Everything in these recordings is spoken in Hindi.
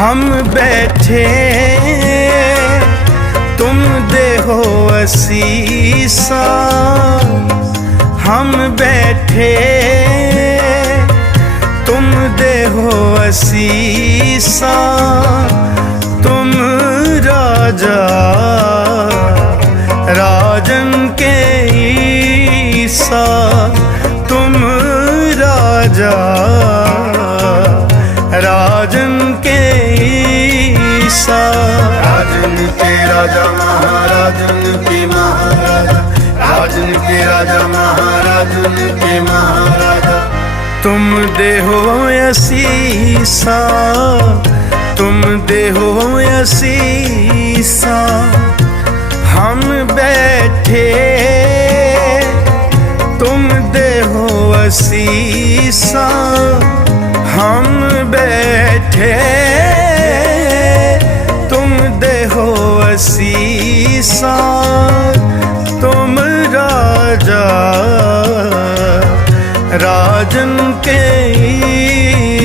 हम बैठे तुम देहो असीसा, हम बैठे तुम देहो असीसा, तुम राजा राजन के ईसा, तुम राजा राजन के ईसा। राजन के राजा महाराजन के महाराजा, राजन के राजा महाराजन के महाराजा, तुम देहो असीसा, तुम देहो असीसा। हम बैठे तुम देहो असीसा, हम बैठे तुम देहो असीसा, तुम राजा राजन के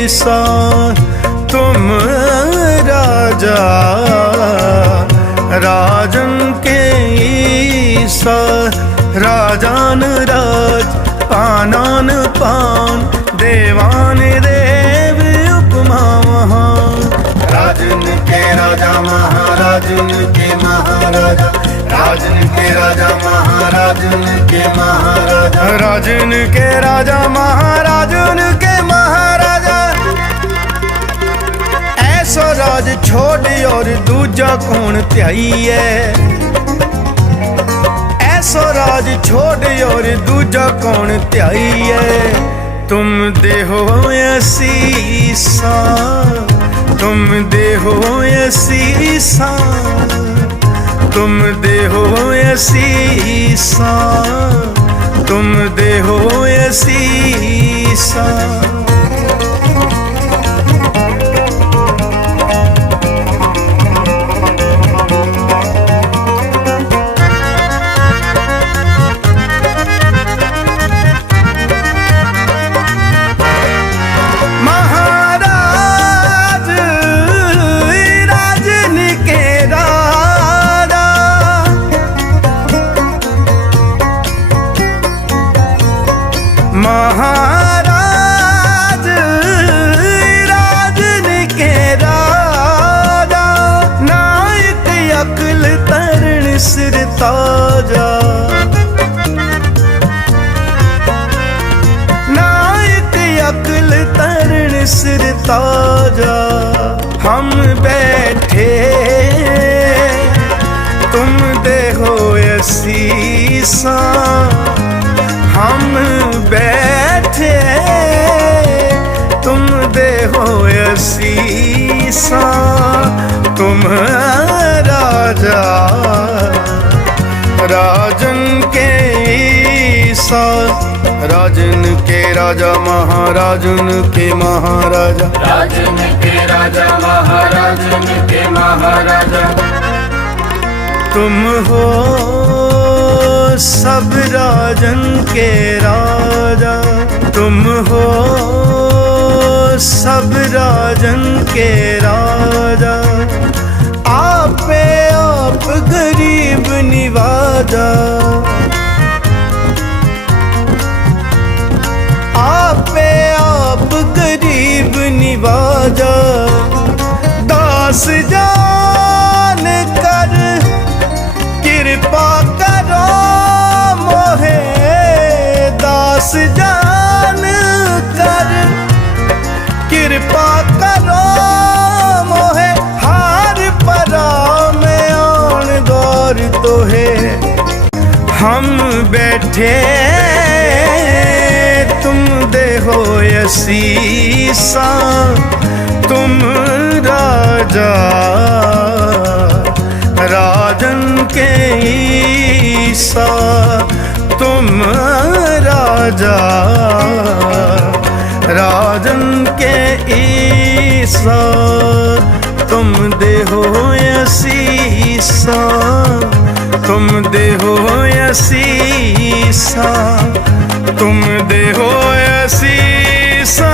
ईसा, तुम राजा राजन के ईसा। राजान राज पानान पान, देवान देव उपमा महान। राजन के राजा महाराजन के महाराजा, राजन के राजा महाराजन के महाराजा, राजन के राजा महाराजन के महाराजा। ऐसा राज छोड़ और दूजा कौन त्याईए, ऐसा राज छोड़ और दूजा कौन त्याईए। तुम देहो असीसा, तुम देहो असीसा, तुम देहो असीसा, तुम देहो असीसा। महाराज राजन के राजा, नायक अकल तरण सिर ताजा, नायक अकल तरण सिर ताजा। हम बैठे तुम देहो असीसा, हम बैठे तुम देहो असीसा, तुम राजा राजन के ईसा। राजन के राजा महाराजन के महाराजा, राजन के राजा महाराजन के महाराजा। तुम हो सब राजन के राजा, तुम हो सब राजन के राजा। आपे आप गरीब निवाजा, आपे आप गरीब निवाजा। दास जान कर कृपा करो मोहे, दास जान कर कृपा करो मोहे। हार परा में आन गौर तो है, हम बैठे तुम देहो असीसा, तुम राजा राजन के ईसा, तुम राजा राजन के ईसा। तुम देहो असीसा, तुम देहो असीसा, तुम देहो असीसा।